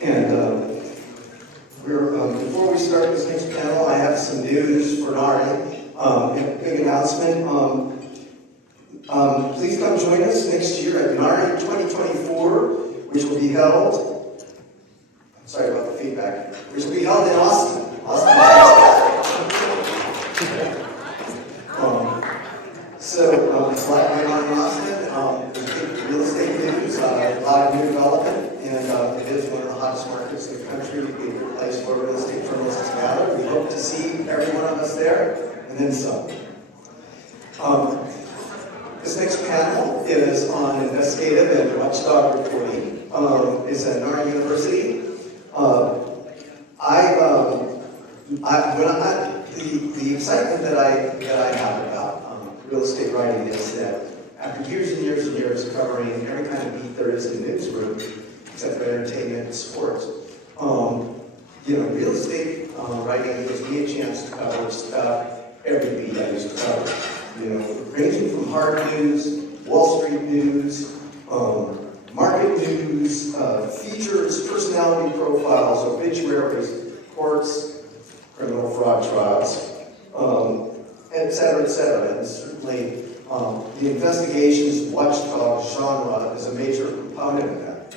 And before we start this next panel, I have some news for NAREE. A big announcement. Please come join us next year at NAREE 2024, which will be held, sorry about the feedback, which will be held in Austin, Texas. It's like right on in Austin. There's real estate news, a lot of new development, and it is one of the hottest markets in the country. It'd be a good place for real estate journalists to gather. We hope to see every one of us there, and then some. This next panel is on investigative and watchdog reporting. It's at NAREE University. The excitement that I have about real estate writing is that after years and years and years of covering every kind of beat there is in the newsroom, except for entertainment and sports, real estate writing gives me a chance to cover just about every beat I used to cover. Ranging from hard news, Wall Street news, market news, features, personality profiles, obituaries, courts, criminal fraud trials, et cetera, and certainly the investigations watchdog genre is a major component of that.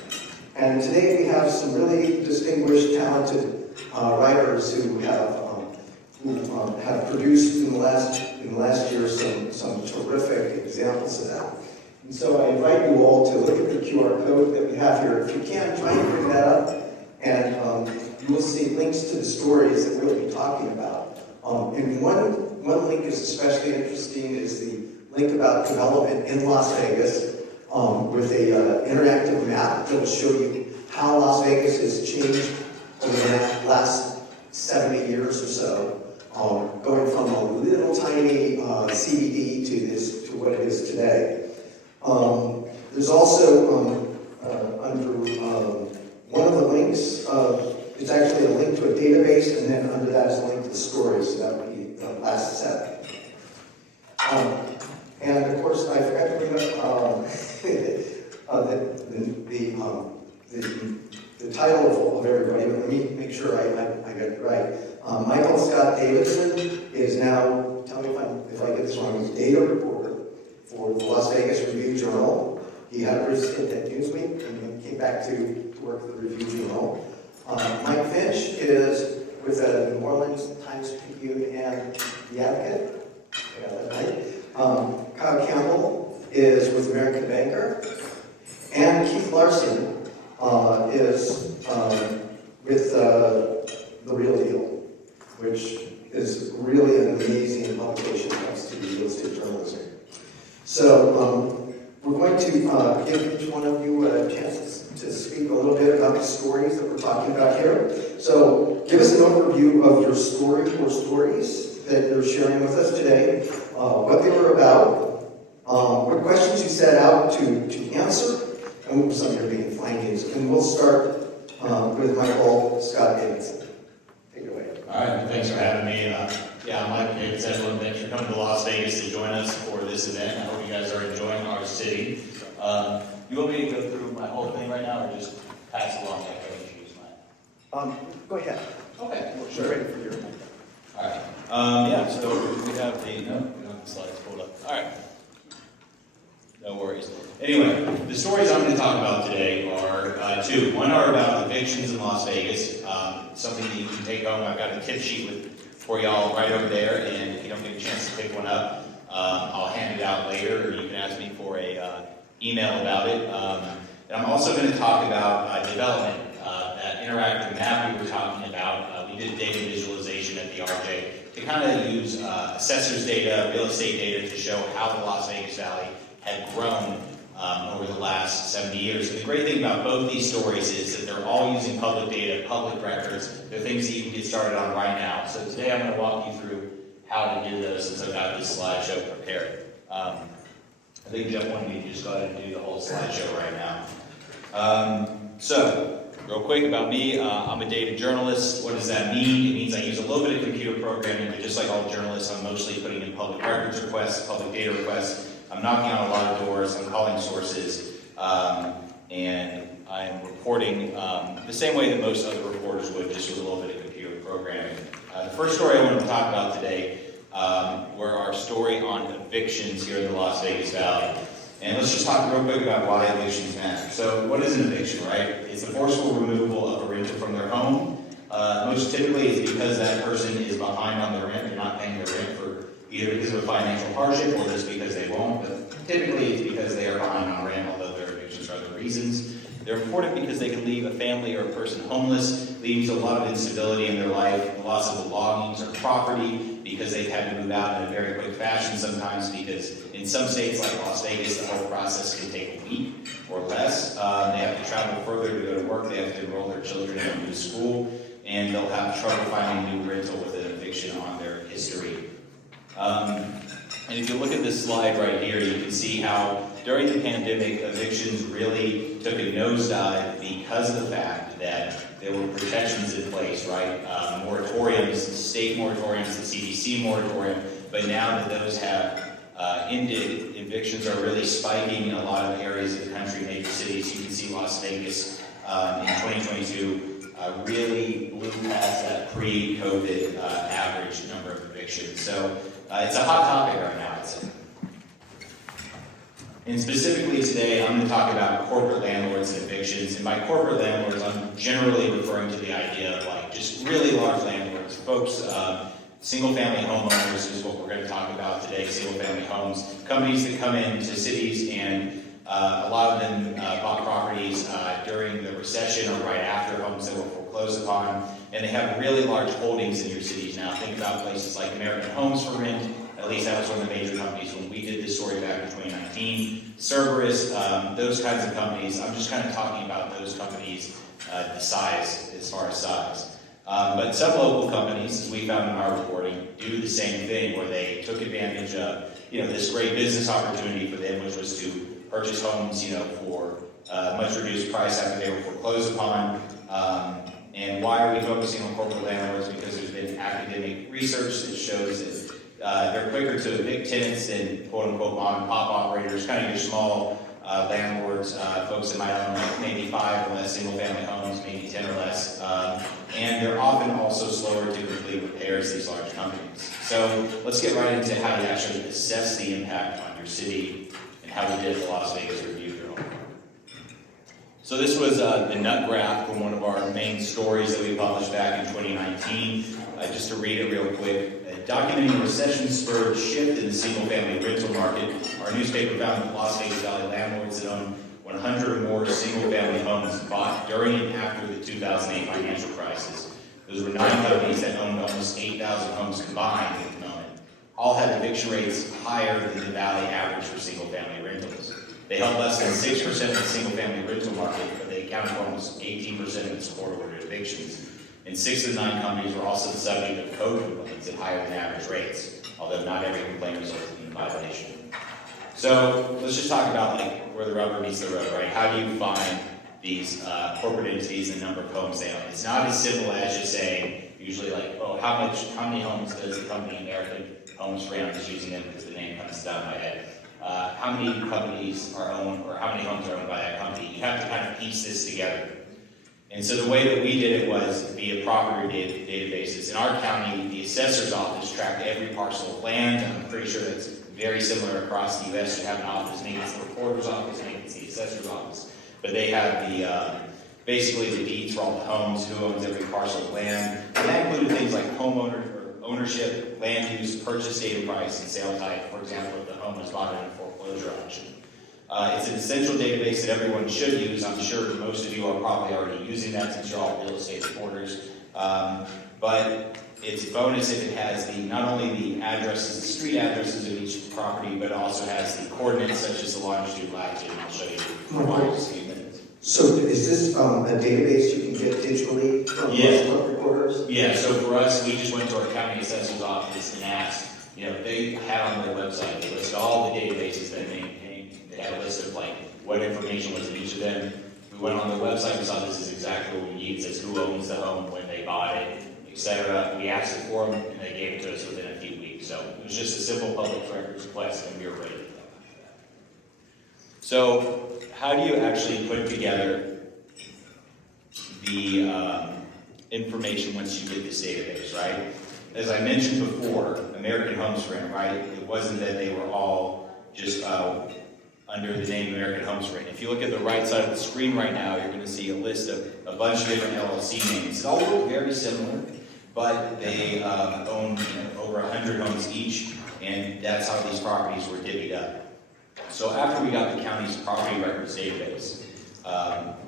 And today we have some really distinguished, talented writers who have produced in the last year some terrific examples of that. And so I invite you all to look at the QR code that we have here. If you can, try and bring that up, and you will see links to the stories that we'll be talking about. And one link is especially interesting is the link about development in Las Vegas with an interactive map that will show you how Las Vegas has changed over the last 70 years or so. Going from a little tiny CBD to what it is today. There's also under one of the links, it's actually a link to a database, and then under that is a link to the stories, so that would be the last set. And of course, I forgot to bring up the title of everybody, but let me make sure I got it right. Michael Scott Davidson is now, tell me if I get this wrong, he's data reporter for the Las Vegas Review-Journal. He had a brief stint at Newsweek and then came back to work for the Review-Journal. Mike Finch is with the New Orleans Times-Picayune and The Advocate. I got that right. Kyle Campbell is with American Banker. And Keith Larsen is with The Real Deal, which is really an amazing publication when it comes to real estate journalism. So we're going to give each one of you a chance to speak a little bit about the stories that we're talking about here. So give us an overview of your story or stories that you're sharing with us today, what they were about, what questions you set out to answer, and some of your being findings. And we'll start with Michael Scott Davidson. Take it away. All right, thanks for having me. I'm Michael Davidson. Everyone, thanks for coming to Las Vegas to join us for this event. I hope you guys are enjoying our city. You want me to go through my whole thing right now, or just pass along that I can choose mine? Go ahead. Okay, Sure. Ready for your. All right. So we have the slides pulled up. All right. No worries. Anyway, the stories I'm going to talk about today are two. One are about evictions in Las Vegas, something that you can take home. I've got a tip sheet for y'all right over there, and if you don't get a chance to pick one up, I'll hand it out later, or you can ask me for a email about it. And I'm also going to talk about development, that interactive map we were talking about. We did data visualization at the RJ to kind of use assessors data, real estate data to show how the Las Vegas Valley had grown over the last 70 years. And the great thing about both these stories is that they're all using public data, public records. They're things that you can get started on right now. So today I'm going to walk you through how to do those since I've got this slideshow prepared. I think Jeff wanted me to just go ahead and do the whole slideshow right now. So, real quick about me, I'm a data journalist. What does that mean? It means I use a little bit of computer programming, but just like all journalists, I'm mostly putting in public records requests, public data requests. I'm knocking on a lot of doors, I'm calling sources, and I'm reporting the same way that most other reporters would, just with a little bit of computer programming. The first story I want to talk about today were our story on evictions here in the Las Vegas Valley. And let's just talk real quick about why evictions matter. So what is an eviction, right? It's the forceful removal of a renter from their home. Most typically it's because that person is behind on their rent. They're not paying their rent for either because of a financial hardship or just because they won't. But typically it's because they are behind on rent, although their evictions are other reasons. They're important because they can leave a family or a person homeless, leading to a lot of instability in their life, loss of belongings or property, because they've had to move out in a very quick fashion sometimes, because in some states like Las Vegas, the whole process can take a week or less. They have to travel further to go to work, they have to enroll their children in a new school, and they'll have trouble finding a new rental with an eviction on their history. And if you look at this slide right here, you can see how during the pandemic, evictions really took a nosedive because of the fact that there were protections in place, right? Moratoriums, state moratoriums, the CDC moratorium, but now that those have ended, evictions are really spiking in a lot of areas of the country, major cities. You can see Las Vegas in 2022 really blew past that pre-COVID average number of evictions. So it's a hot topic right now, I'd say. And specifically today, I'm going to talk about corporate landlords and evictions. And by corporate landlords, I'm generally referring to the idea of like just really large landlords. Folks, single-family homeowners is what we're going to talk about today, single-family homes. Companies that come into cities and a lot of them bought properties during the recession or right after, homes that were foreclosed upon. And they have really large holdings in your cities now. Think about places like American Homes for Rent. At least that was one of the major companies when we did this story back in 2019. Cerberus, those kinds of companies. I'm just kind of talking about those companies, the size, as far as size. But some local companies, as we found in our reporting, do the same thing where they took advantage of this great business opportunity for them, which was to purchase homes for much reduced price after they were foreclosed upon. And why are we focusing on corporate landlords? Because there's been academic research that shows that they're quicker to evict tenants than quote-unquote mom-and-pop operators, kind of your small landlords, folks that might own maybe 5 or less single-family homes, maybe 10 or less. And they're often also slower to complete repairs, these large companies. So let's get right into how you actually assess the impact on your city and how we did the Las Vegas Review Journal. So this was the nut graph from one of our main stories that we published back in 2019. Just to read it real quick. Documenting a recession-spurred shift in the single-family rental market, our newspaper found that Las Vegas Valley landlords that own 100 or more single-family homes bought during and after the 2008 financial crisis. Those were 9 companies that owned almost 8,000 homes combined at the moment. All had eviction rates higher than the Valley average for single-family rentals. They held less than 6% of the single-family rental market, but they accounted for almost 18% of its court-ordered evictions. And 6 of the 9 companies were also the subject of code complaints at higher than average rates, although not every complaint resulted in violation. So let's just talk about where the rubber meets the road, right? How do you find these corporate entities and the number of homes they own? It's not as simple as just saying, usually how many homes does the company American Homes for Rent? I'm just using them because the name comes down my head. How many companies are owned, or how many homes are owned by that company? You have to kind of piece this together. And so the way that we did it was via property databases. In our county, the assessor's office tracked every parcel of land. I'm pretty sure that's very similar across the U.S. You have an office, maybe it's the recorder's office, maybe it's the assessor's office. But they have the basically the deeds for all the homes, who owns every parcel of land. And that included things like ownership, land use, purchase date and price, and sale type. For example, if the home was bought in a foreclosure auction. It's an essential database that everyone should use. I'm sure most of you are probably already using that since you're all real estate reporters. But it's a bonus if it has not only the addresses, the street addresses of each property, but it also has the coordinates such as the longitude, latitude, and I'll show you in just a few minutes. So is this a database you can get digitally from most recorders? Yeah, so for us, we just went to our county assessor's office and asked, they had on their website, they listed all the databases that they maintain. They had a list of what information was in each of them. We went on their website and saw this is exactly what we need. It says who owns the home, when they bought it, etc. We asked it for them, and they gave it to us within a few weeks. So it was just a simple public records request, and we were ready to go. So how do you actually put together the information once you get this database, right? As I mentioned before, American Homes for Rent, right? It wasn't that they were all just under the name American Homes for Rent. If you look at the right side of the screen right now, you're going to see a list of a bunch of different LLC names. They all look very similar, but they own over 100 homes each, and that's how these properties were divvied up. So after we got the county's property records database,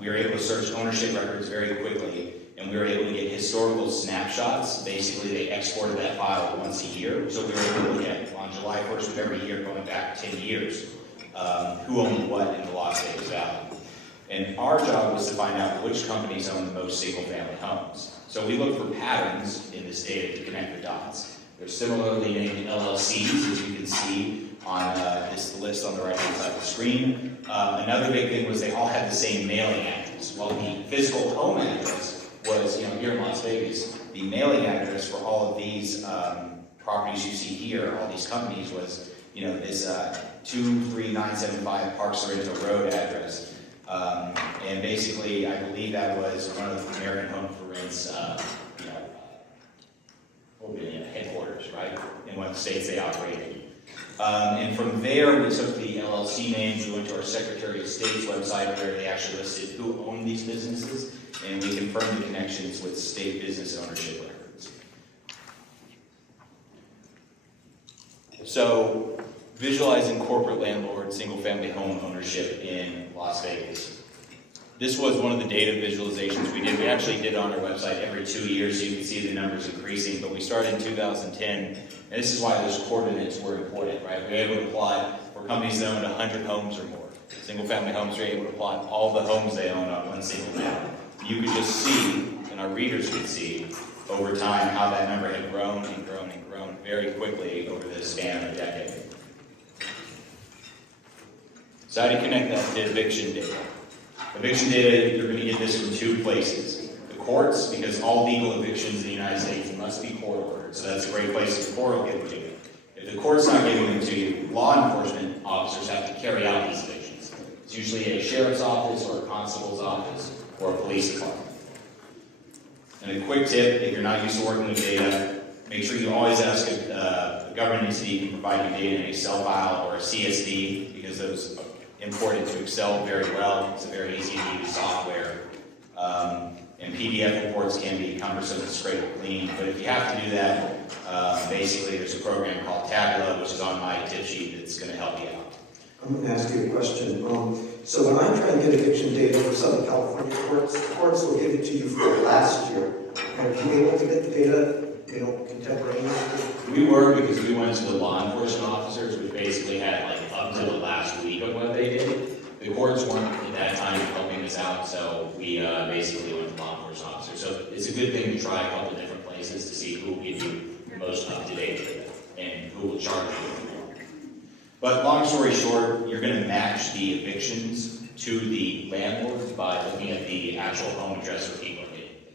we were able to search ownership records very quickly, and we were able to get historical snapshots. Basically, they exported that file once a year, so we were able to look at, on July 1st of every year, going back 10 years, who owned what in the Las Vegas Valley. And our job was to find out which companies own the most single-family homes. So we looked for patterns in this data to connect the dots. They're similarly named LLCs, as you can see on this list on the right-hand side of the screen. Another big thing was they all had the same mailing address. While the physical home address was, here in Las Vegas, the mailing address for all of these properties you see here, all these companies, was, this 23975 Park Sorrento Road address. And basically, I believe that was one of American Home for Rent's, headquarters, right, in one of the states they operated. And from there, we took the LLC names, we went to our Secretary of State's website where they actually listed who owned these businesses, and we confirmed the connections with state business ownership records. So, visualizing corporate landlord, single-family home ownership in Las Vegas. This was one of the data visualizations we did. We actually did it on our website every 2 years, so you can see the numbers increasing, but we started in 2010, and this is why those coordinates were important, right? We were able to plot for companies that owned 100 homes or more. Single-family homes, we were able to plot all the homes they own on one single map. You could just see, and our readers could see, over time how that number had grown and grown and grown very quickly over the span of a decade. So how do you connect that to eviction data? Eviction data, you're going to get this from two places. The courts, because all legal evictions in the United States must be court ordered, so that's a great place. The court will give them to you. If the court's not giving them to you, law enforcement officers have to carry out these evictions. It's usually a sheriff's office or a constable's office or a police department. And a quick tip, if you're not used to working with data, make sure you always ask a government entity can provide you data in an Excel file or a CSV, because those imported to Excel very well. It's a very easy to use software. And PDF reports can be cumbersome to scrape or clean, but if you have to do that, basically there's a program called Tableau, which is on my tip sheet, that's going to help you out. I'm going to ask you a question. So when I try and get eviction data for Southern California courts, the courts will give it to you for last year. Are you able to get the data, contemporaneously? We were, because we went to the law enforcement officers, which basically had up to the last week of what they did. The courts weren't at that time helping us out, so we basically went to law enforcement officers. So it's a good thing to try a couple of different places to see who will give you the most up-to-date data and who will charge you more. But long story short, you're going to match the evictions to the landlords by looking at the actual home address where people are getting evicted.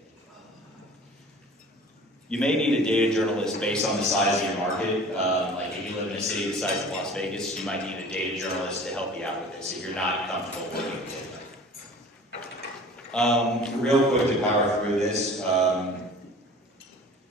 You may need a data journalist based on the size of your market. Like if you live in a city the size of Las Vegas, you might need a data journalist to help you out with this if you're not comfortable working with data. Real quick to power through this.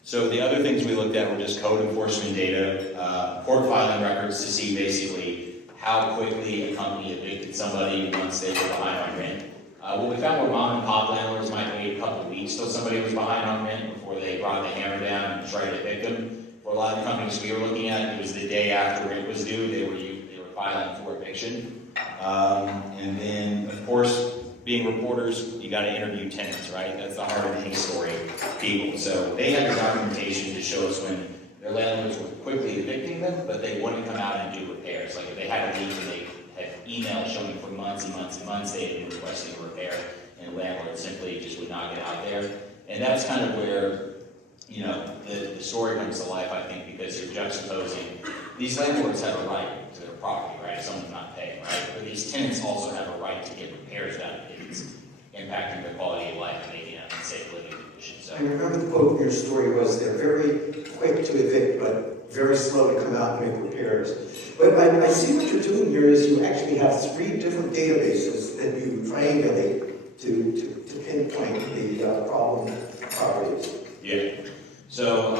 So the other things we looked at were just code enforcement data, court filing records to see basically how quickly a company evicted somebody once they were behind on rent. What we found were mom and pop landlords might wait a couple of weeks till somebody was behind on rent before they brought the hammer down and tried to evict them. For a lot of the companies we were looking at, it was the day after rent was due, they were filing for eviction. And then, of course, being reporters, you got to interview tenants, right? That's the heart of any story, people. So they had the documentation to show us when their landlords were quickly evicting them, but they wouldn't come out and do repairs. Like if they had a leak and they had emails showing for months and months and months they had been requesting a repair, and the landlord simply just would not get out there. And that's kind of where, the story comes to life, I think, because you're juxtaposing. These landlords have a right to their property, right, if someone's not paying, right? But these tenants also have a right to get repairs done if it's impacting their quality of life and making it unsafe living conditions. So. I remember the quote in your story was they're very quick to evict, but very slow to come out and make repairs. But I see what you're doing here is you actually have 3 different databases that you triangulate to pinpoint the problem properties. Yeah. So,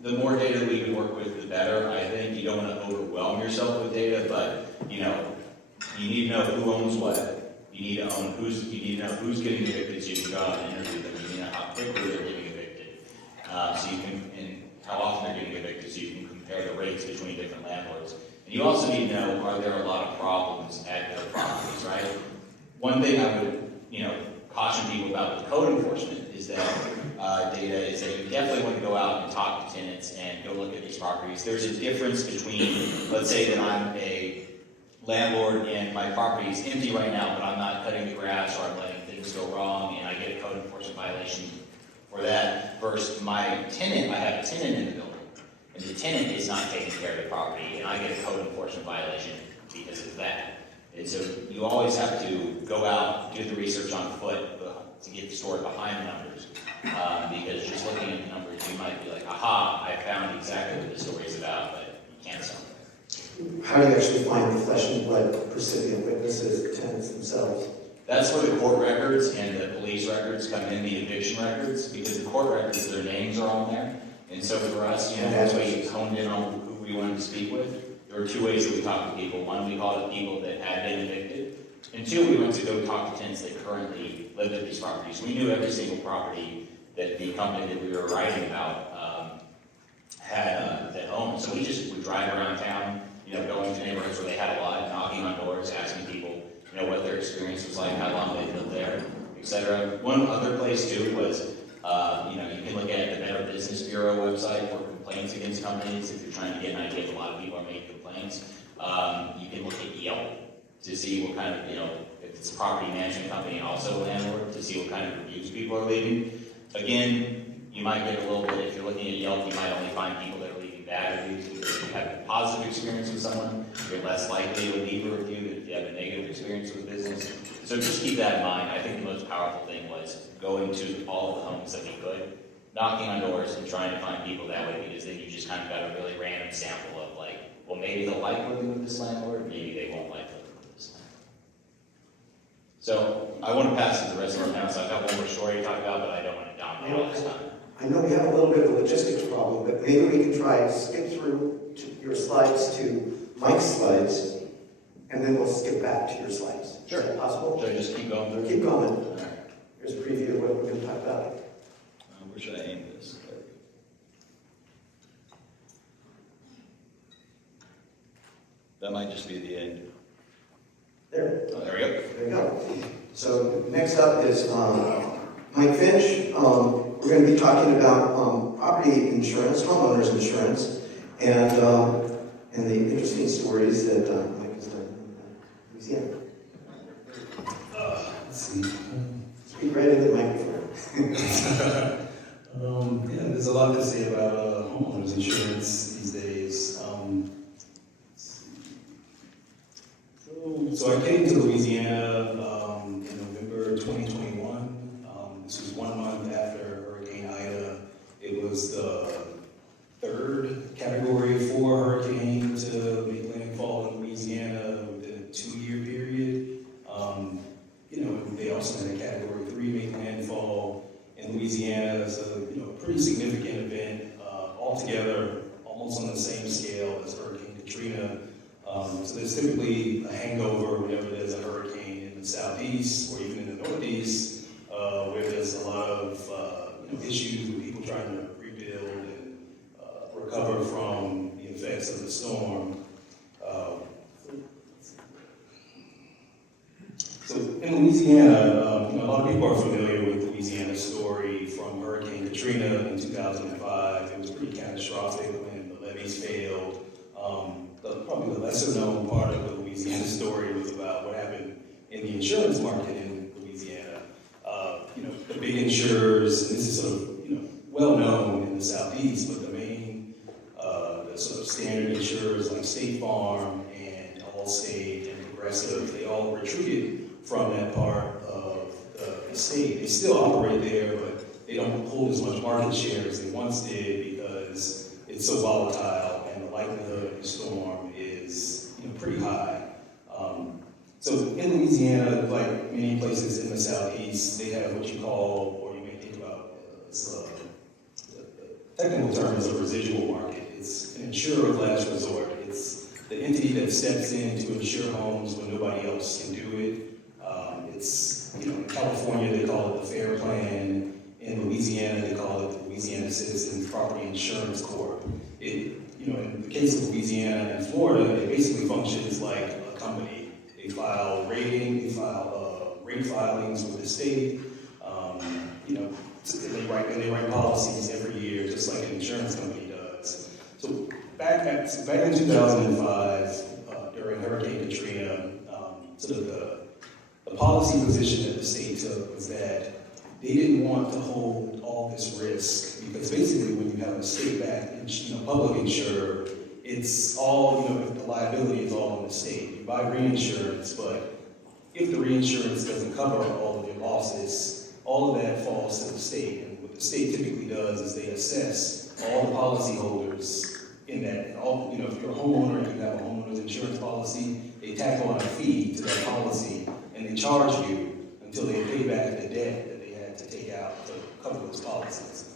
the more data we can work with, the better. I think you don't want to overwhelm yourself with data, but, you need to know who owns what. You need to know who's getting evicted so you can go out and interview them. You need to know how quickly they're getting evicted. And how often they're getting evicted so you can compare the rates between different landlords. And you also need to know, are there a lot of problems at their properties, right? One thing I would, caution people about with code enforcement is that data is that you definitely want to go out and talk to tenants and go look at these properties. There's a difference between, let's say that I'm a landlord and my property is empty right now, but I'm not cutting the grass or I'm letting things go wrong and I get a code enforcement violation for that, versus my tenant, I have a tenant in the building, and the tenant is not taking care of the property, and I get a code enforcement violation because of that. And so you always have to go out, do the research on foot to get the story behind the numbers. Because just looking at the numbers, you might be like, aha, I found exactly what the story is about, but you can't sell it. How do you actually find the flesh and blood recipient witnesses, the tenants themselves? That's where the court records and the police records come in, the eviction records, because the court records, their names are on there. And so for us, that's why you honed in on who we wanted to speak with. There were two ways that we talked to people. One, we called up people that had been evicted. And two, we went to go talk to tenants that currently lived at these properties. We knew every single property that the company that we were writing about had that owned. So we drive around town, going to neighborhoods where they had a lot, knocking on doors, asking people, what their experience was like, how long they lived there, etc. One other place too was, you can look at the Better Business Bureau website for complaints against companies. If you're trying to get an idea if a lot of people are making complaints, you can look at Yelp to see what kind of, if it's a property management company and also a landlord, to see what kind of reviews people are leaving. Again, you might get a little bit, if you're looking at Yelp, you might only find people that are leaving bad reviews, because if you have a positive experience with someone, you're less likely to leave a review than if you have a negative experience with business. So just keep that in mind. I think the most powerful thing was going to all of the homes that we could, knocking on doors and trying to find people that way, because then you just kind of got a really random sample of like, well, maybe they'll like living with this landlord, maybe they won't like living with this landlord. So I want to pass to the rest of our panel, so I've got one more story to talk about, but I don't want to dominate all this time. I know we have a little bit of a logistics problem, but maybe we can try to skip through your slides to Mike's slides, and then we'll skip back to your slides. Sure. Is that possible? Should I just keep going through? Keep going. All right. Here's a preview of what we're going to talk about. Where should I aim this? That might just be the end. There. Oh, there we go. There you go. So next up is Mike Finch. We're going to be talking about property insurance, homeowners insurance, and the interesting stories that Mike has done in Louisiana. Let's see. Speak right into the microphone. There's a lot to say about homeowners insurance these days. So I came to Louisiana in November 2021. This was 1 month after Hurricane Ida. It was the third Category 4 hurricane to make landfall in Louisiana within a 2-year period. They also had a Category 3 make landfall in Louisiana as a pretty significant event, altogether almost on the same scale as Hurricane Katrina. So there's typically a hangover whenever there's a hurricane in the southeast or even in the northeast, where there's a lot of issues with people trying to rebuild and recover from the effects of the storm. So in Louisiana, a lot of people are familiar with Louisiana's story from Hurricane Katrina in 2005. It was pretty catastrophic when the levees failed. Probably the lesser known part of the Louisiana story was about what happened in the insurance market in Louisiana. The big insurers, and this is sort of well known in the southeast, but the main the sort of standard insurers like State Farm and Allstate and Progressive, they all retreated from that part of the state. They still operate there, but they don't hold as much market share as they once did because it's so volatile and the likelihood of the storm is pretty high. So in Louisiana, like many places in the Southeast, they have what you call, or you may think about, the technical term is a residual market. It's an insurer of last resort. It's the entity that steps in to insure homes when nobody else can do it. It's, in California, they call it the FAIR Plan. In Louisiana, they call it the Louisiana Citizens Property Insurance Corp. In the case of Louisiana and Florida, it basically functions like a company. They file rate filings with the state. And they write policies every year, just like an insurance company does. So back in 2005, during Hurricane Katrina, the policy position that the state took was that they didn't want to hold all this risk, because basically when you have a state-backed public insurer, it's all, the liability is all on the state. You buy reinsurance, but if the reinsurance doesn't cover all of your losses, all of that falls to the state. And what the state typically does is they assess all the policyholders in that, if you're a homeowner and you have a homeowner's insurance policy, they tack on a fee to that policy and they charge you until they pay back the debt that they had to take out to cover those policies.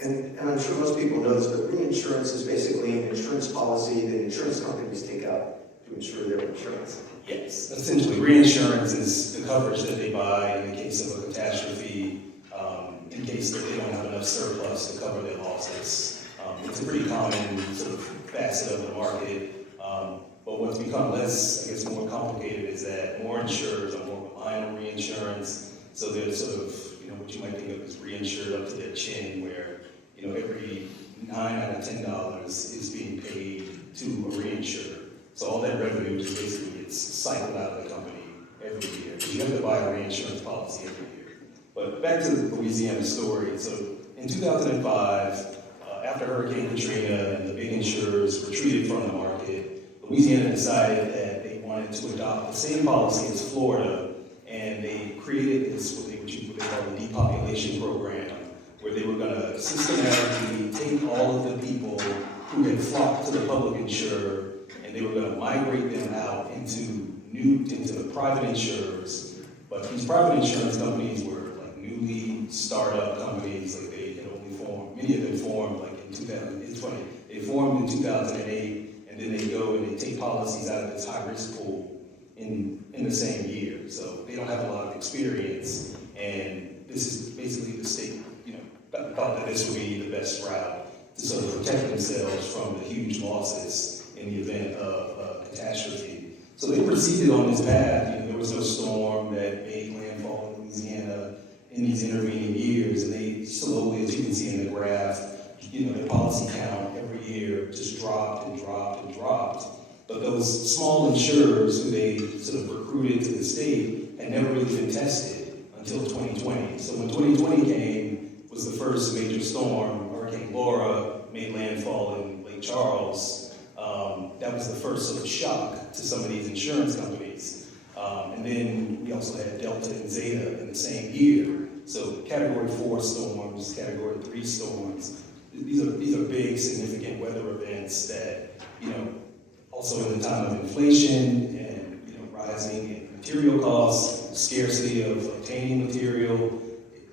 And I'm sure most people know this, but reinsurance is basically an insurance policy that insurance companies take out to insure their insurance. Yes, essentially, reinsurance is the coverage that they buy in the case of a catastrophe, in case that they don't have enough surplus to cover their losses. It's a pretty common sort of facet of the market, but what's become less, I guess, more complicated is that more insurers are more reliant on reinsurance, so they're sort of, what you might think of as reinsured up to their chin, where, every $9 out of $10 is being paid to a reinsurer. So all that revenue just basically gets cycled out of the company every year. You have to buy a reinsurance policy every year. But back to the Louisiana story. So in 2005, after Hurricane Katrina and the big insurers retreated from the market, Louisiana decided that they wanted to adopt the same policy as Florida, and they created this, what they call the depopulation program, where they were going to systematically take all of the people who had flocked to the public insurer, and they were going to migrate them out into the private insurers. But these private insurance companies were like newly startup companies, like they had only formed, many of them formed like in 2000, it's funny, they formed in 2008, and then they go and they take policies out of this high-risk pool in the same year. So they don't have a lot of experience, and this is basically the state, thought that this would be the best route to sort of protect themselves from the huge losses in the event of a catastrophe. So they proceeded on this path. There was no storm that made landfall in Louisiana in these intervening years, and they slowly, as you can see in the graph, their policy count every year just dropped and dropped and dropped. But those small insurers who they sort of recruited to the state had never really been tested until 2020. So when 2020 came, was the first major storm. Hurricane Laura made landfall in Lake Charles. That was the first sort of shock to some of these insurance companies. And then we also had Delta and Zeta in the same year. So Category 4 storms, Category 3 storms. These are big, significant weather events that, also in the time of inflation and, rising material costs, scarcity of obtaining material,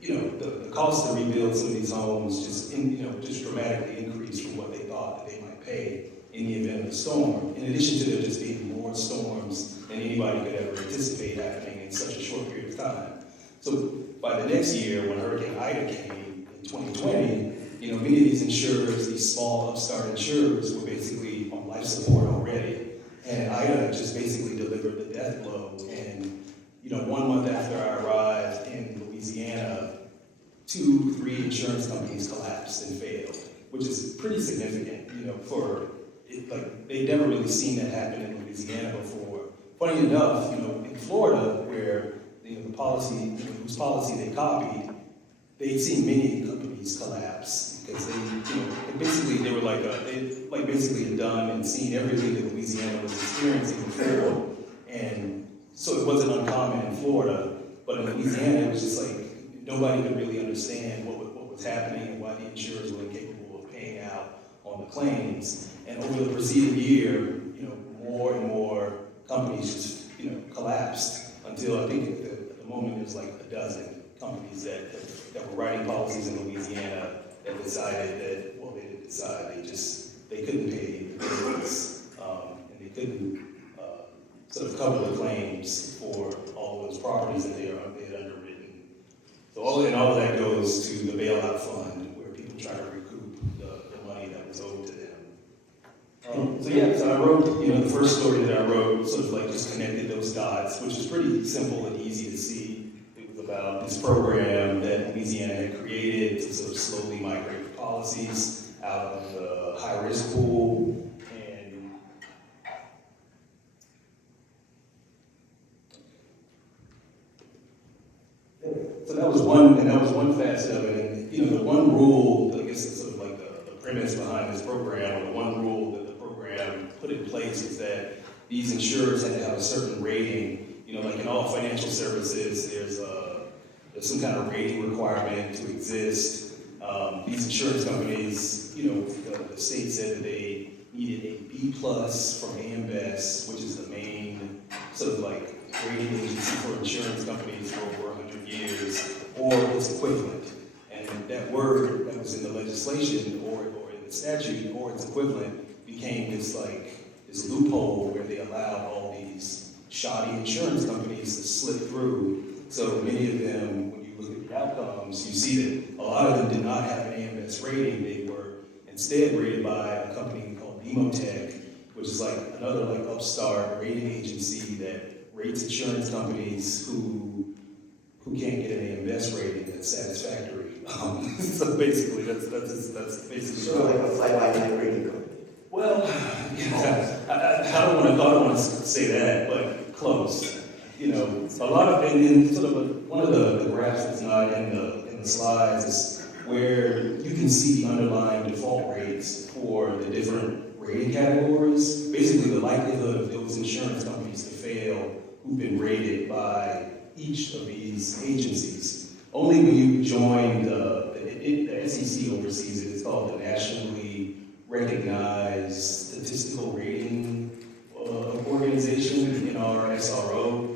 the cost to rebuild some of these homes just dramatically increased from what they thought that they might pay in the event of a storm. In addition to there just being more storms than anybody could ever anticipate happening in such a short period of time. So by the next year, when Hurricane Ida came in 2020, many of these insurers, these small upstart insurers, were basically on life support already. And Ida just basically delivered the death blow. And 1 month after I arrived in Louisiana, 2-3 insurance companies collapsed and failed, which is pretty significant, they'd never really seen that happen in Louisiana before. Funny enough, in Florida, where the policy, whose policy they copied, they'd seen many companies collapse because they were basically had done and seen everything that Louisiana was experiencing before, and so it wasn't uncommon in Florida, but in Louisiana it was just like nobody could really understand what was happening and why the insurers were incapable of paying out on the claims. And over the preceding year, more and more companies just collapsed until I think at the moment there's like a dozen companies that were writing policies in Louisiana that decided that, well, they didn't decide, they couldn't pay the bills, and they couldn't sort of cover the claims for all of those properties that they had underwritten. So all of that goes to the bailout fund, where people try to recoup the money that was owed to them. So I wrote, the first story that I wrote sort of like just connected those dots, which was pretty simple and easy to see. It was about this program that Louisiana had created to sort of slowly migrate the policies out of the high-risk pool. So that was one facet of it. And the one rule, I guess it's sort of like the premise behind this program, or the one rule that the program put in place is that these insurers had to have a certain rating. Like in all financial services, there's some kind of rating requirement to exist. These insurance companies, the state said that they needed a B+ from AM Best, which is the main sort of like rating agency for insurance companies for over 100 years, or its equivalent. And that word that was in the legislation or in the statute or its equivalent became this loophole where they allowed all these shoddy insurance companies to slip through. So many of them, when you look at the outcomes, you see that a lot of them did not have an AM Best rating. They were instead rated by a company called Demotech, which is like another upstart rating agency that rates insurance companies who can't get an AM Best rating that's satisfactory. So basically, that's basically Sort of like a fly-by-night rating company. Well, I don't want to say that, but close. A lot of, and sort of one of the graphs that's not in the slides is where you can see the underlying default rates for the different rating categories. Basically, the likelihood of those insurance companies to fail who've been rated by each of these agencies. Only when you join the SEC oversees it. It's called the Nationally Recognized Statistical Rating Organization, NRSRO.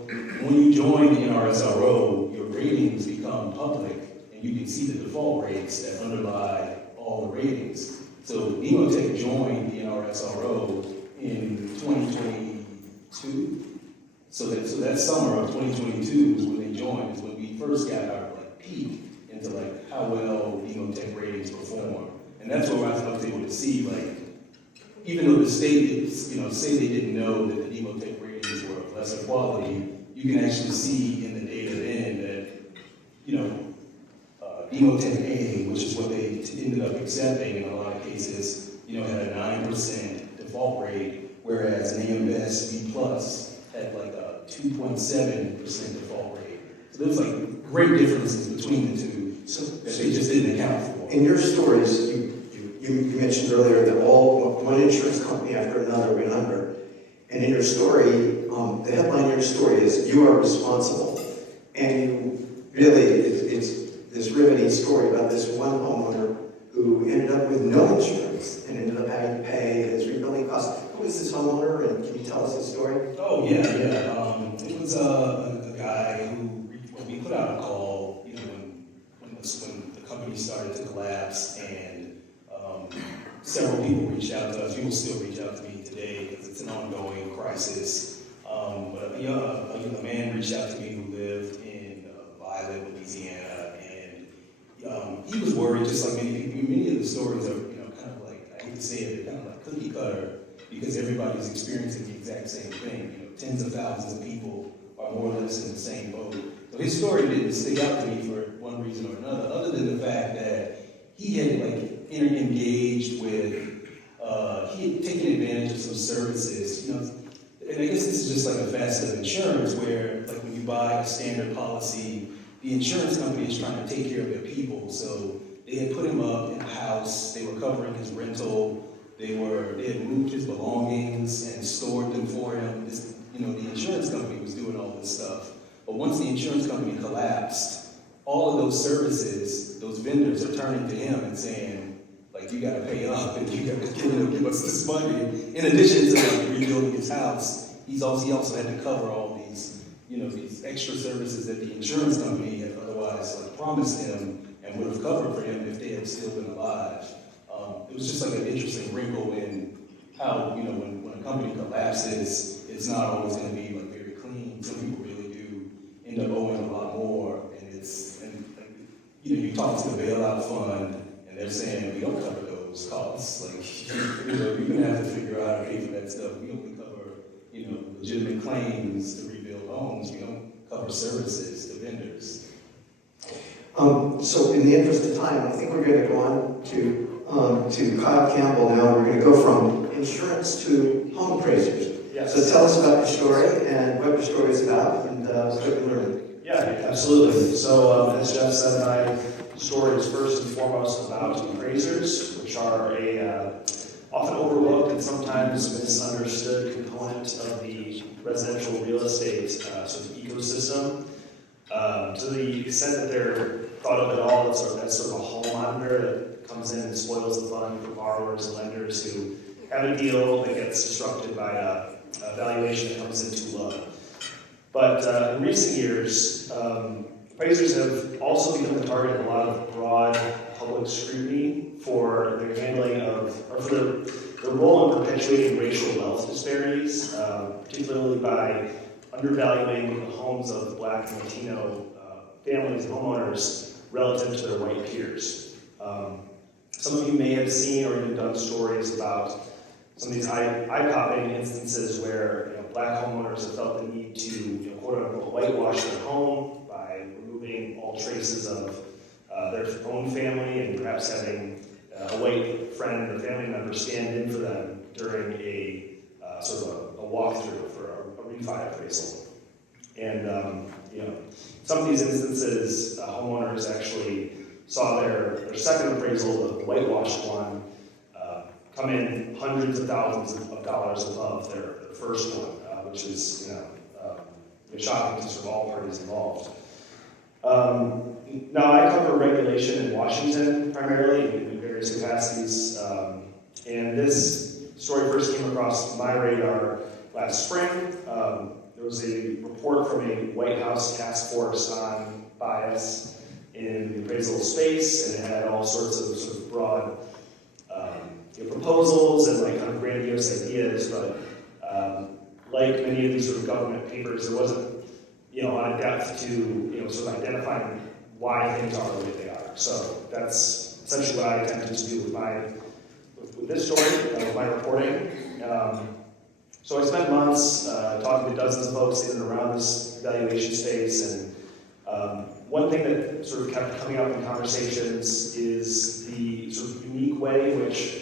When you join the NRSRO, your ratings become public, and you can see the default rates that underlie all the ratings. So Demotech joined the NRSRO in 2022. So that summer of 2022 was when they joined, is when we first got our peek into how well Demotech ratings perform. And that's where I was able to see, even though the state, say they didn't know that the Demotech ratings were of lesser quality, you can actually see in the data then that, Demotech A, which is what they ended up accepting in a lot of cases, had a 9% default rate, whereas an AM Best B+ had a 2.7% default rate. So there's great differences between the two that they just didn't account for. In your stories, you mentioned earlier that one insurance company after another went under. And in your story, the headline in your story is, "You are responsible." And you really, it's this riveting story about this one homeowner who ended up with no insurance and ended up having to pay his rebuilding costs. Who is this homeowner, and can you tell us his story? Oh, yeah. It was a guy who, when we put out a call, when the company started to collapse, and several people reached out to us. People still reach out to me today because it's an ongoing crisis. But a man reached out to me who lived in Violet, Louisiana, and he was worried, just like many people. Many of the stories are, kind of I hate to say it, they're kind of like cookie cutter, because everybody's experiencing the exact same thing. Tens of thousands of people are more or less in the same boat. So his story didn't stick out to me for one reason or another, other than the fact that he had engaged with, he had taken advantage of some services, and I guess this is just a facet of insurance where, when you buy a standard policy, the insurance company is trying to take care of their people. So they had put him up in a house, they were covering his rental, they had moved his belongings and stored them for him. The insurance company was doing all this stuff. But once the insurance company collapsed, all of those services, those vendors are turning to him and saying, you got to pay up and you got to give us this money. In addition to rebuilding his house, he also had to cover all these extra services that the insurance company had otherwise promised him and would have covered for him if they had still been alive. It was just like an interesting wrinkle in how, when a company collapses, it's not always going to be very clean. Some people really do end up owing a lot more, you talk to the bailout fund, and they're saying we don't cover those costs. You're gonna have to figure out how to pay for that stuff. We only cover, legitimate claims to rebuild homes. We don't cover services to vendors. So in the interest of time, I think we're going to go on to Kyle Campbell now. We're going to go from insurance to home appraisers. Yes. So tell us about your story and what your story is about, and what you learned. Yeah, absolutely. So as Jeff said, my story is first and foremost about appraisers, which are a often overlooked and sometimes misunderstood component of the residential real estate sort of ecosystem. To the extent that they're thought of at all as sort of a hall monitor that comes in and spoils the fun for borrowers and lenders who have a deal that gets disrupted by a valuation that comes in too low. But in recent years, appraisers have also become the target of a lot of broad public scrutiny for their handling of, or for their role in perpetuating racial wealth disparities, particularly by undervaluing the homes of Black and Latino families and homeowners relative to their white peers. Some of you may have seen or even done stories about some of these eye-popping instances where Black homeowners have felt the need to, quote-unquote, whitewash their home by removing all traces of their own family and perhaps having a white friend or family member stand in for them during a sort of a walkthrough for a refi appraisal. And some of these instances, homeowners actually saw their second appraisal, the whitewashed one, come in hundreds of thousands of dollars above their first one, which is shocking to sort of all parties involved. Now I cover regulation in Washington primarily in various capacities, and this story first came across my radar last spring. There was a report from a White House task force on bias in the appraisal space, and it had all sorts of sort of broad proposals and kind of grandiose ideas, but like many of these sort of government papers, there wasn't a lot of depth to sort of identifying why things are the way they are. So that's essentially what I attempted to do with this story, with my reporting. So I spent months talking to dozens of folks in and around this valuation space, and one thing that sort of kept coming up in conversations is the sort of unique way in which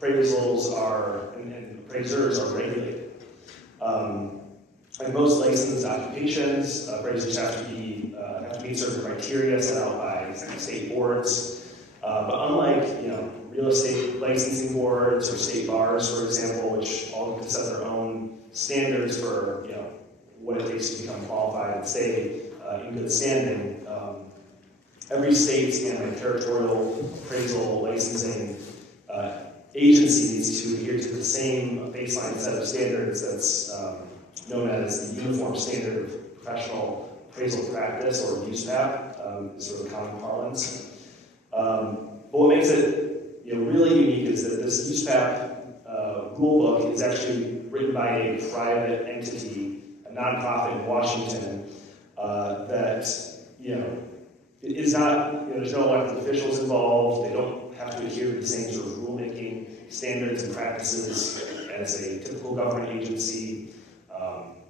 appraisals are and appraisers are regulated. Like most licensed occupations, appraisers have to meet certain criteria set out by state boards. But unlike real estate licensing boards or state bars, for example, which all can set their own standards for what it takes to become qualified and stay in good standing, every state and territorial appraisal licensing agency needs to adhere to the same baseline set of standards that's known as the Uniform Standard of Professional Appraisal Practice, or USPAP, sort of common parlance. But what makes it really unique is that this USPAP rulebook is actually written by a private entity, a nonprofit in Washington, that it is not, there's no elected officials involved. They don't have to adhere to the same sort of rulemaking standards and practices as a typical government agency.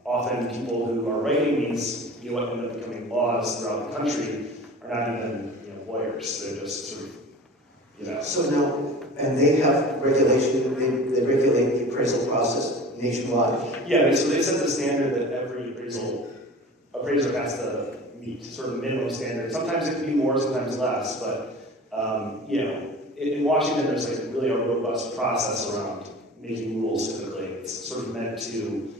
Often people who are writing these, what end up becoming laws throughout the country are not even lawyers. They're just sort of, So now, and they have regulation, they regulate the appraisal process nationwide. Yeah, so they set the standard that every appraiser has to meet, sort of minimum standard. Sometimes it can be more, sometimes less, but in Washington there's really a robust process around making rules typically. It's sort of meant to,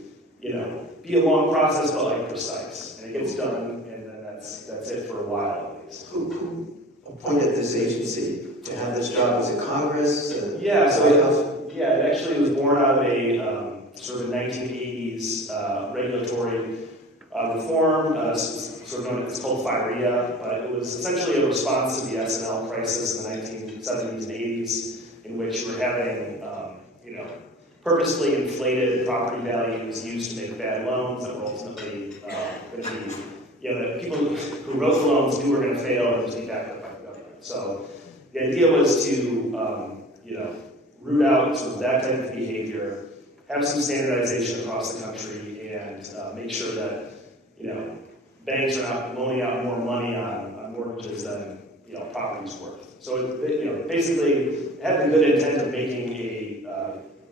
be a long process but precise. And it gets done, and then that's it for a while at least. Who appointed this agency to have this job? Was it Congress? Yeah, it actually was born out of a sort of 1980s regulatory reform, sort of known as called FIREA, but it was essentially a response to the S&L crisis in the 1970s and 80s, in which you were having, purposely inflated property values used to make bad loans that were ultimately going to be, the people who wrote the loans knew were going to fail and just be backed up by the government. So the idea was to, root out sort of that type of behavior, have some standardization across the country, and make sure that, banks are not loaning out more money on mortgages than, property's worth. So, basically, it had the good intent of making a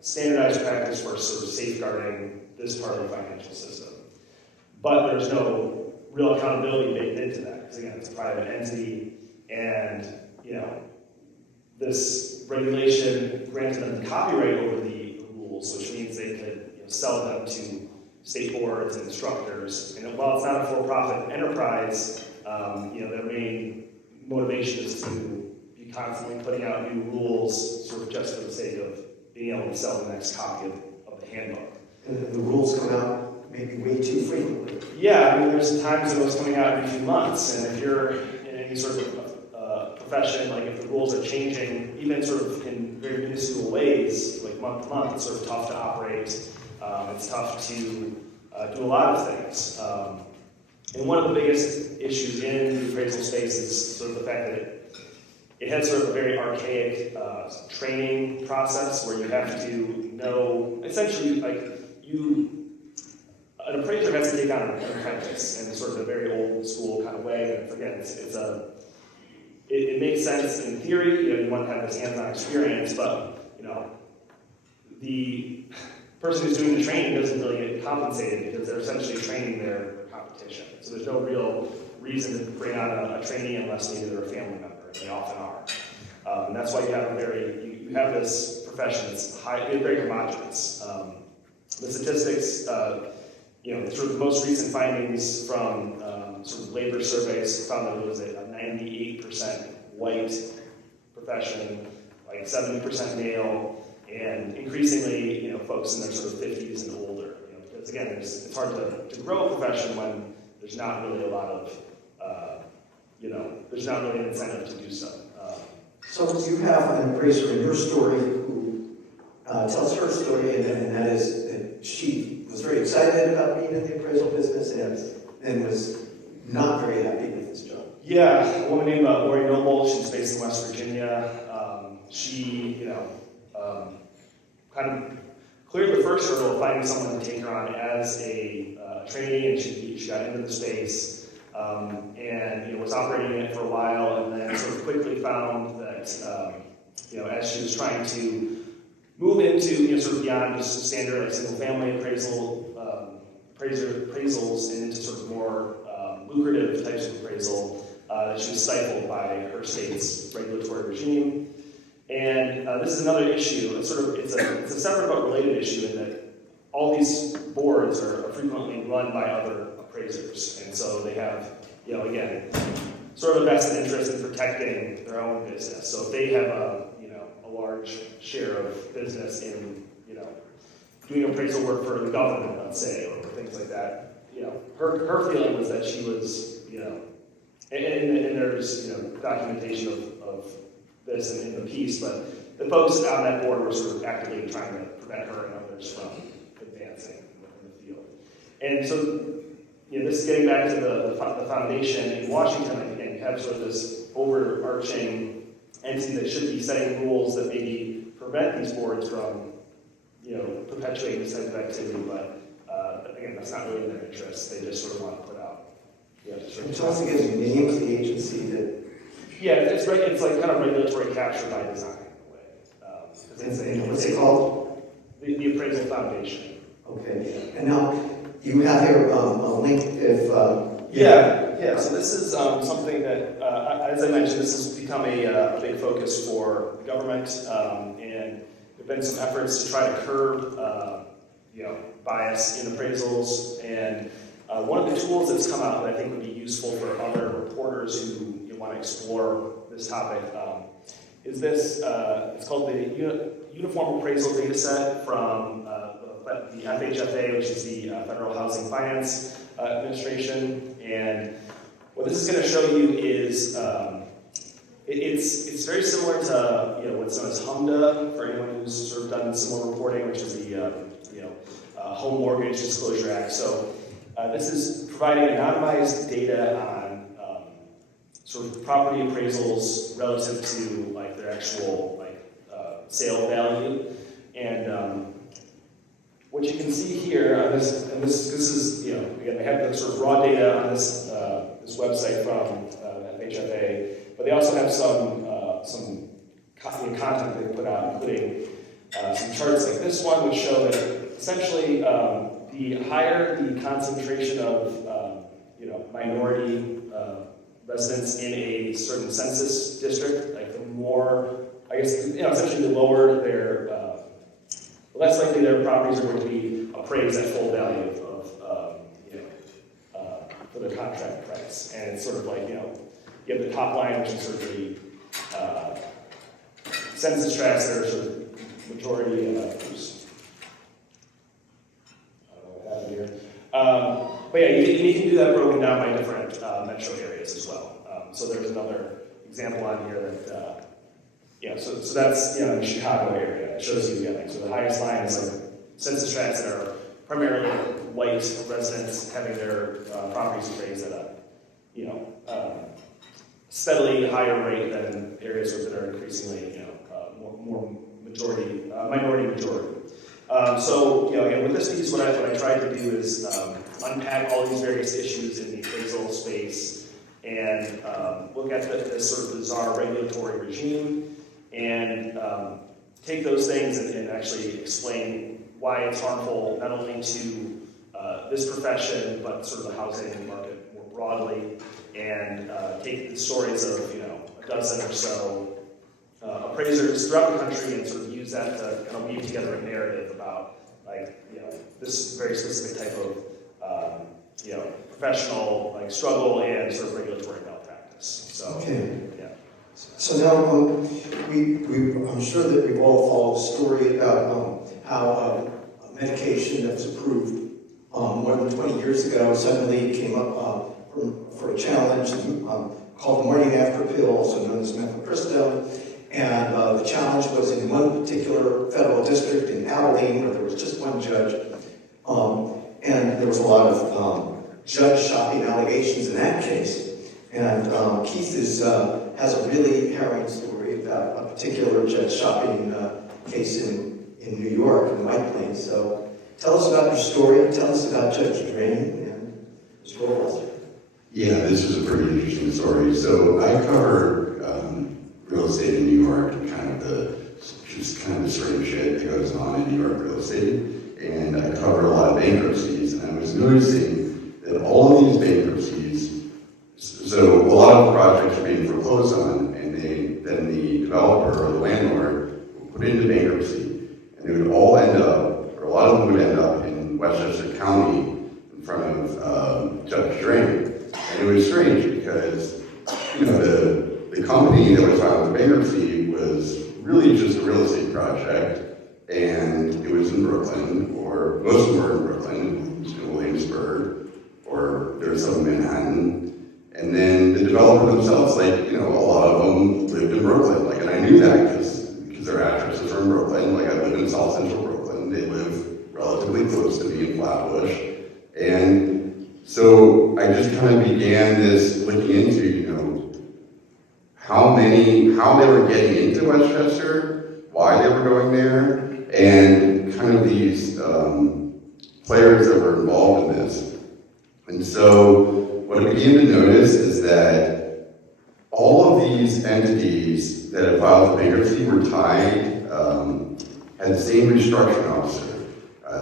standardized practice for sort of safeguarding this part of the financial system. But there's no real accountability baked into that, because again, it's a private entity, and, this regulation granted them the copyright over the rules, which means they could sell them to state boards and instructors. And while it's not a for-profit enterprise, their main motivation is to be constantly putting out new rules, sort of just for the sake of being able to sell the next copy of the handbook. And the rules come out maybe way too frequently. Yeah, I mean, there's times when it's coming out every few months, and if you're in any sort of profession, like if the rules are changing, even sort of in very minuscule ways, like month to month, it's sort of tough to operate. It's tough to do a lot of things. And one of the biggest issues in the appraisal space is sort of the fact that it has sort of a very archaic training process where you have to know, essentially, an appraiser has to take on an apprentice in sort of a very old school kind of way. And again, it makes sense in theory. You want to have this hands-on experience, but the person who's doing the training doesn't really get compensated because they're essentially training their competition. So there's no real reason to bring on a trainee unless maybe they're a family member, and they often are. And that's why you have you have this profession that's very homogenous. The statistics, sort of the most recent findings from sort of labor surveys found that it was a 98% white profession, like 70% male, and increasingly, folks in their sort of 50s and older. Because again, it's hard to grow a profession when there's not really a lot of, there's not really an incentive to do so. So you have an appraiser in your story who tells her story, and that is that she was very excited about being in the appraisal business and was not very happy with his job. Yeah, a woman named Lori Noble. She's based in West Virginia. She, kind of cleared the first hurdle of finding someone to take her on as a trainee, and she got into the space and was operating it for a while, and then sort of quickly found that as she was trying to move into sort of beyond just standard like single family appraisals and into sort of more lucrative types of appraisal, she was stifled by her state's regulatory regime. And this is another issue. It's a separate but related issue in that all these boards are frequently run by other appraisers, and so they have, again, sort of a vested interest in protecting their own business. So if they have a large share of business in doing appraisal work for the government, let's say, or things like that, her feeling was that she was, and there's documentation of this in the piece, but the folks on that board were sort of actively trying to prevent her and others from advancing in the field. And so, this is getting back to the foundation in Washington. Again, you have sort of this overarching entity that should be setting rules that maybe prevent these boards from, perpetuating this type of activity. But again, that's not really in their interest. They just sort of want to put out. It also gives names to the agency that. Yeah, it's like kind of regulatory capture by design in a way. What's it called? The Appraisal Foundation. Okay. And now you have here a link if. Yeah. So this is something that, as I mentioned, this has become a big focus for the government, and there've been some efforts to try to curb, bias in appraisals. And one of the tools that's come out that I think would be useful for other reporters who want to explore this topic is this. It's called the Uniform Appraisal Data Set from the the FHFA, which is the Federal Housing Finance Administration. And what this is going to show you is it's very similar to what's known as HMDA for anyone who's sort of done similar reporting, which is the Home Mortgage Disclosure Act. So this is providing anonymized data on sort of property appraisals relative to like their actual sale value. And what you can see here, this is again, they have the sort of raw data on this this website from FHFA, but they also have some content they put out, including some charts like this one, which show that essentially the higher the concentration of minority residents in a certain census district, like the more, I guess, essentially the lower their, the less likely their properties are going to be appraised at full value for the contract price. And it's sort of like, you have the top line, which is sort of the census tracts that are sort of majority, oops. I don't know what happened here. But yeah, you can do that broken down by different metro areas as well. So there's another example on here that, so that's the Chicago area. It shows you again. So the highest line is like census tracts that are primarily white residents having their properties appraised at a steadily higher rate than areas that are increasingly more minority majority. So again, with this piece, what I tried to do is unpack all these various issues in the appraisal space and look at this sort of bizarre regulatory regime and take those things and actually explain why it's harmful not only to this profession but sort of the housing market more broadly, and take the stories of a dozen or so appraisers throughout the country and sort of use that to kind of weave together a narrative about this very specific type of professional struggle and sort of regulatory malpractice. So Okay. yeah. So now, I'm sure that we've all followed the story about how a medication that was approved more than 20 years ago suddenly came up for a challenge called the morning after pill, also known as mifepristone. And the challenge was in one particular federal district in Abilene, where there was just one judge. And there was a lot of judge shopping allegations in that case. And Keith has a really harrowing story about a particular judge shopping case in New York, in White Plains. So tell us about your story, tell us about Judge Drain and his role. Yeah, this is a pretty interesting story. So I cover real estate in New York, and kind of the strange shit that goes on in New York real estate. And I cover a lot of bankruptcies, and I was noticing that all of these bankruptcies, so a lot of projects are being foreclosed on, and then the developer or the landlord will put into bankruptcy, and they would all end up, or a lot of them would end up in Westchester County in front of Judge Drain. And it was strange because, the company that was filed for bankruptcy was really just a real estate project, and it was in Brooklyn, or most of them were in Brooklyn, Williamsburg, or there was some in Manhattan. And then the developer themselves, a lot of them lived in Brooklyn. And I knew that because their addresses were in Brooklyn. I live in South Central Brooklyn. They live relatively close to me in Flatbush. And so I just kind of began this looking into, how they were getting into Westchester, why they were going there, and kind of these players that were involved in this. And so what I began to notice is that all of these entities that had filed for bankruptcy were tied, had the same restructuring officer.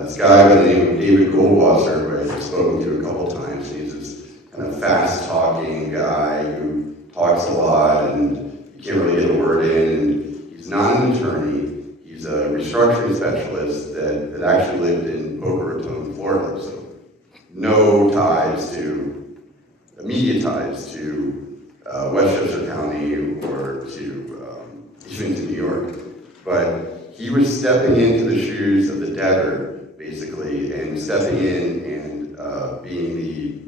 This guy by the name of David Goldwasser, who I've spoken to a couple times. He's this kind of fast-talking guy who talks a lot and you can't really get a word in. And he's not an attorney. He's a restructuring specialist that actually lived in Boca Raton, Florida. So no immediate ties to Westchester County or to even to New York. But he was stepping into the shoes of the debtor, basically basically, and stepping in and being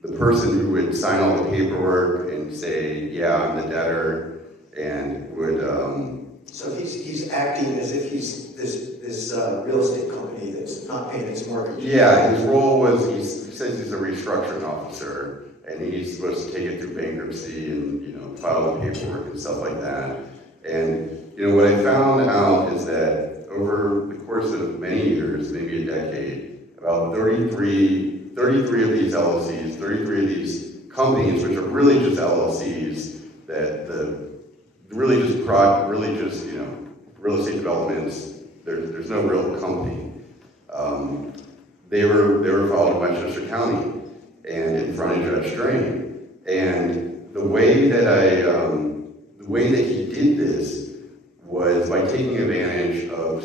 the person who would sign all the paperwork and say, yeah, I'm the debtor, and would... So he's acting as if he's this real estate company that's not paying its mortgage. Yeah, his role was, he says he's a restructuring officer, and he's supposed to take it through bankruptcy and, file the paperwork and stuff like that. And, what I found out is that over the course of many years, maybe a decade, about 33 of these LLCs, 33 of these companies, which are really just LLCs, that really just real estate developments, there's no real company. They were filed in Westchester County and in front of Judge Drain. And the way that he did this was by taking advantage of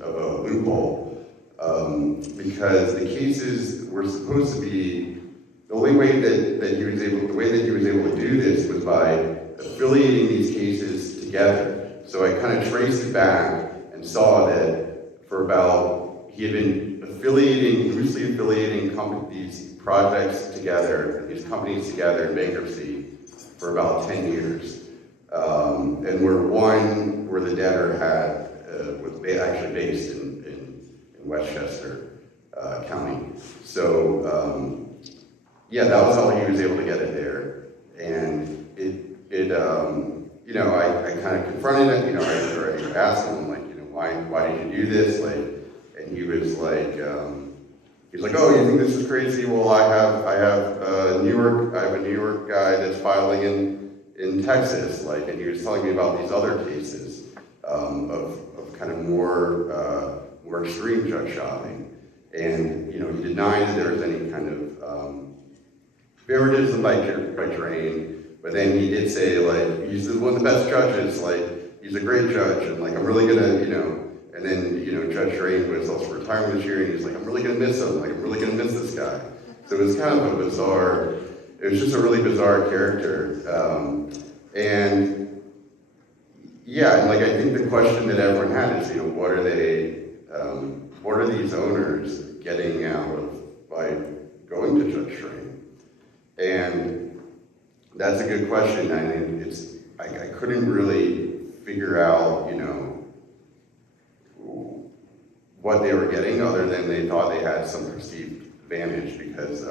of a loophole, because the cases were supposed to be, the way that he was able to do this was by affiliating these cases together. So I kind of traced it back and saw that he had been loosely affiliating these projects together, these companies together in bankruptcy for about 10 years. And where the debtor was actually based in Westchester County. So, that was how he was able to get it there. And I kind of confronted him, I asked him, why did you do this? And he was like, oh, you think this is crazy? Well, I have a New York guy that's filing in Texas, and he was telling me about these other cases of kind of more extreme judge shopping. And, he denied that there was any kind of favoritism by Drain, but then he did say, he's one of the best judges, he's a great judge, and I'm really gonna, and then, Judge Drain was also retiring this year, and he's like, I'm really gonna miss him, I'm really gonna miss this guy. So it was kind of it was just a really bizarre character. And I think the question that everyone had is, what are these owners getting out of by going to Judge Drain? And that's a good question. I mean, I couldn't really figure out, what they were getting, other than they thought they had some perceived advantage because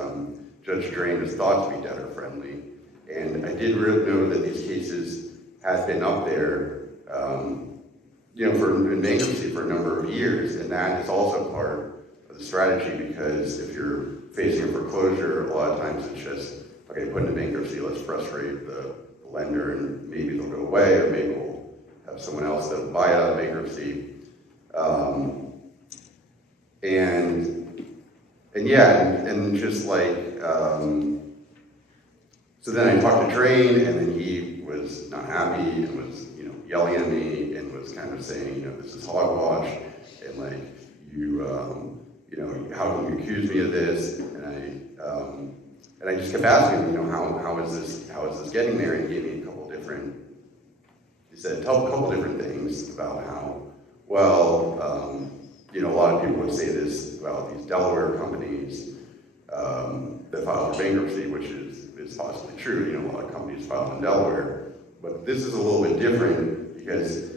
Judge Drain is thought to be debtor friendly. And I did really know that these cases had been up there, in bankruptcy for a number of years, and that is also part of the strategy, because if you're facing a foreclosure, a lot of times it's just, okay, put into bankruptcy, let's frustrate the lender, and maybe they'll go away, or maybe we'll have someone else that'll buy it out of bankruptcy. So then I talked to Drain, and then he was not happy and was, yelling at me and was kind of saying, this is hogwash, and how can you accuse me of this? And I just kept asking him, how is this getting there? And he gave me a couple different things about how, a lot of people would say this about these Delaware companies that filed for bankruptcy, which is possibly true. A lot of companies filed in Delaware, but this is a little bit different because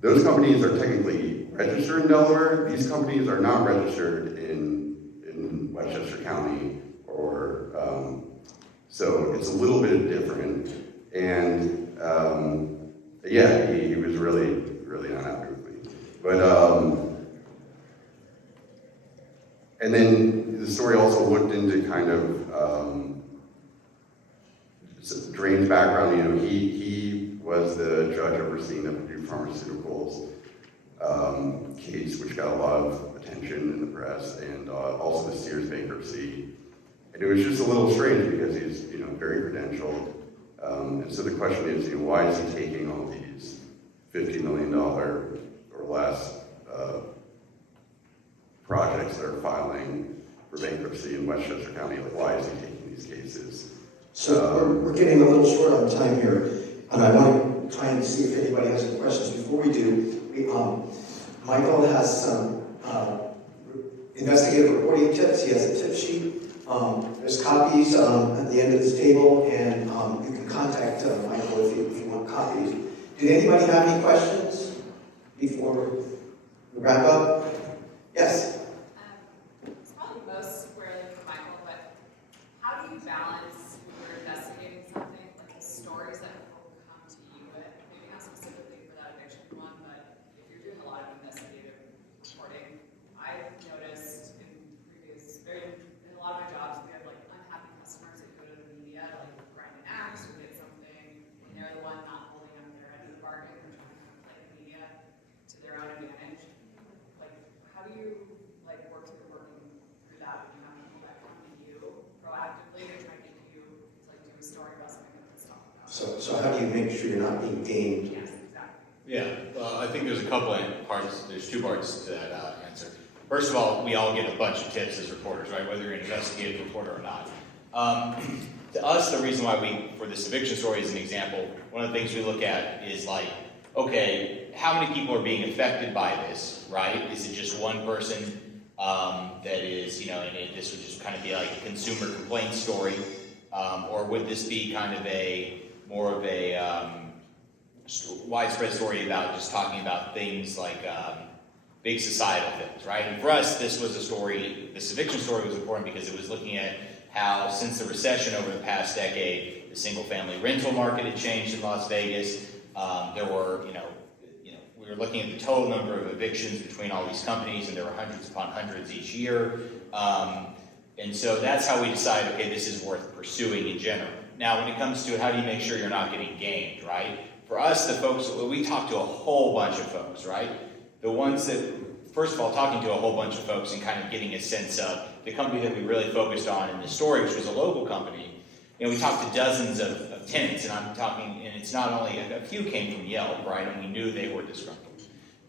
those companies are technically registered in Delaware. These companies are not registered in Westchester County, so it's a little bit different. And he was really, really not happy with me. But and then the story also looked into kind of Drain's background. He was the judge overseeing the Purdue Pharmaceuticals case, which got a lot of attention in the press, and also the Sears bankruptcy. And it was just a little strange because he's very credentialed. And so the question is, why is he taking all these $50 million or less projects that are filing for bankruptcy in Westchester County? Why is he taking these cases? So we're getting a little short on time here, and I want trying to see if anybody has any questions. Before we do, Michael has some investigative reporting tips. He has a tip sheet. There's copies at the end of this table, and you can contact Michael if you want copies. Did anybody have any questions before we wrap up? Yes? It's probably most squarely for Michael, but how do you balance when you're investigating something, like the stories that people come to you with, maybe not specifically for that eviction one, but if you're doing a lot of investigative reporting, I've noticed in a lot of my jobs, we have like unhappy customers that go to the media, like grind an axe or get something, and they're the one not holding up their end of the bargain or trying to play the media to their own advantage. Like, how do you work through that when you have people that come to you proactively to try to get you to do a story about something that let's talk about? So how do you make sure you're not being gamed? Yes, exactly. Yeah, well, I think there's a couple of parts, there's two parts to that answer. First of all, we all get a bunch of tips as reporters, right? Whether you're an investigative reporter or not. To us, the reason why for this eviction story as an example, one of the things we look at is okay, how many people are being affected by this, right? Is it just one person that is, and this would just kind of be like a consumer complaint story, or would this be kind of more of a widespread story about just talking about things like big societal things, right? And for us, this eviction story was important because it was looking at how, since the recession over the past decade, the single-family rental market had changed in Las Vegas. There were, we were looking at the total number of evictions between all these companies, and there were hundreds upon hundreds each year. And so that's how we decided, okay, this is worth pursuing in general. Now, when it comes to how do you make sure you're not getting gamed, right? For us, the folks, we talked to a whole bunch of folks, right? The ones that, first of all, talking to a whole bunch of folks and kind of getting a sense of the company that we really focused on in this story, which was a local company. We talked to dozens of tenants, and and it's not only, a few came from Yelp, right? And we knew they were disgruntled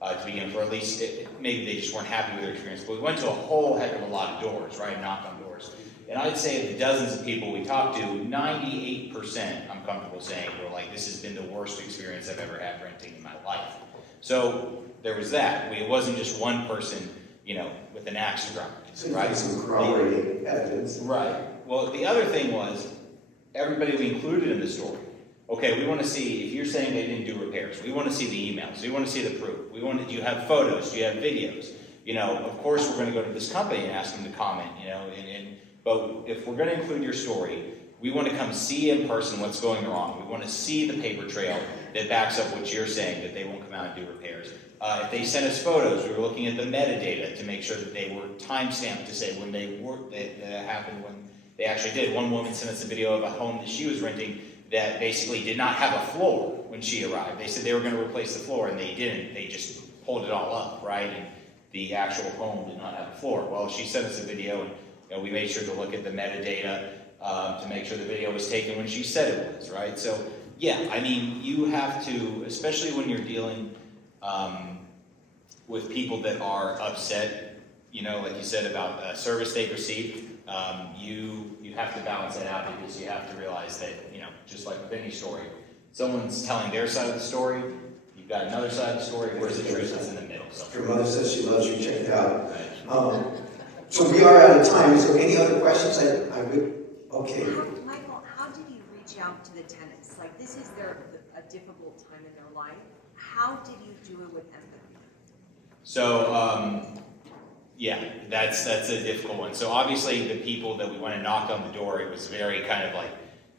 to begin with, or at least maybe they just weren't happy with their experience. But we went to a whole heck of a lot of doors, right? Knocked on doors. And I'd say of the dozens of people we talked to, 98%, I'm comfortable saying, were this has been the worst experience I've ever had renting in my life. So there was that. It wasn't just one person, with an axe to grind, right? Some corroborating evidence. Right. Well, the other thing was, everybody we included in the story. Okay, we want to see, if you're saying they didn't do repairs, we want to see the emails, we want to see the proof, do you have photos, do you have videos? Of course we're going to go to this company and ask them to comment, but if we're going to include your story, we want to come see in person what's going wrong. We want to see the paper trail that backs up what you're saying, that they won't come out and do repairs. If they sent us photos, we were looking at the metadata to make sure that they were time-stamped to say when that happened, when they actually did. One woman sent us a video of a home that she was renting that basically did not have a floor when she arrived. They said they were going to replace the floor, and they didn't. They just pulled it all up, right? And the actual home did not have a floor. Well, she sent us a video, and we made sure to look at the metadata to make sure the video was taken when she said it was, right? So, yeah, you have to, especially when you're dealing with people that are upset, like you said about a service they've received, you have to balance that out because you have to realize that, just like with any story, someone's telling their side of the story, you've got another side of the story, where's the truth that's in the middle. So. Your mother says she loves you, check it out. So we are out of time. Is there any other questions? I would, okay. Michael, how did you reach out to the tenants? This is a difficult time in their life. How did you do it with empathy? So, yeah, that's a difficult one. So obviously the people that we went and knocked on the door, it was very kind of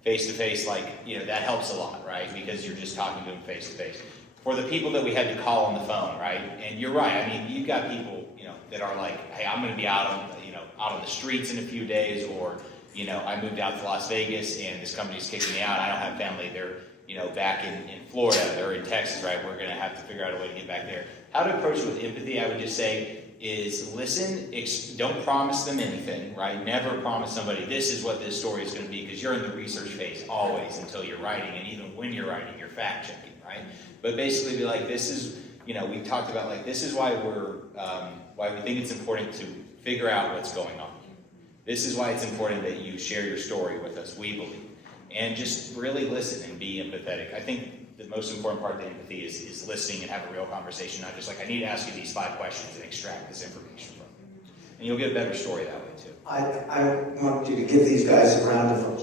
face-to-face, that helps a lot, right? Because you're just talking to them face-to-face. For the people that we had to call on the phone, right? And you're right, you've got people, that are hey, I'm going to be out on the streets in a few days, or, I moved out to Las Vegas and this company's kicking me out. I don't have family. They're, back in Florida. They're in Texas, right? We're going to have to figure out a way to get back there. How to approach it with empathy, I would just say, is listen, don't promise them anything, right? Never promise somebody this is what this story is going to be, because you're in the research phase always until you're writing, and even when you're writing, you're fact checking, right? But basically be this is, we talked about this is why why we think it's important to figure out what's going on. This is why it's important that you share your story with us, we believe. and just really listen and be empathetic. I think the most important part of the empathy is listening and have a real conversation, not just like, I need to ask you these 5 questions and extract this information from you. And you'll get a better story that way too. I want you to give these guys a round of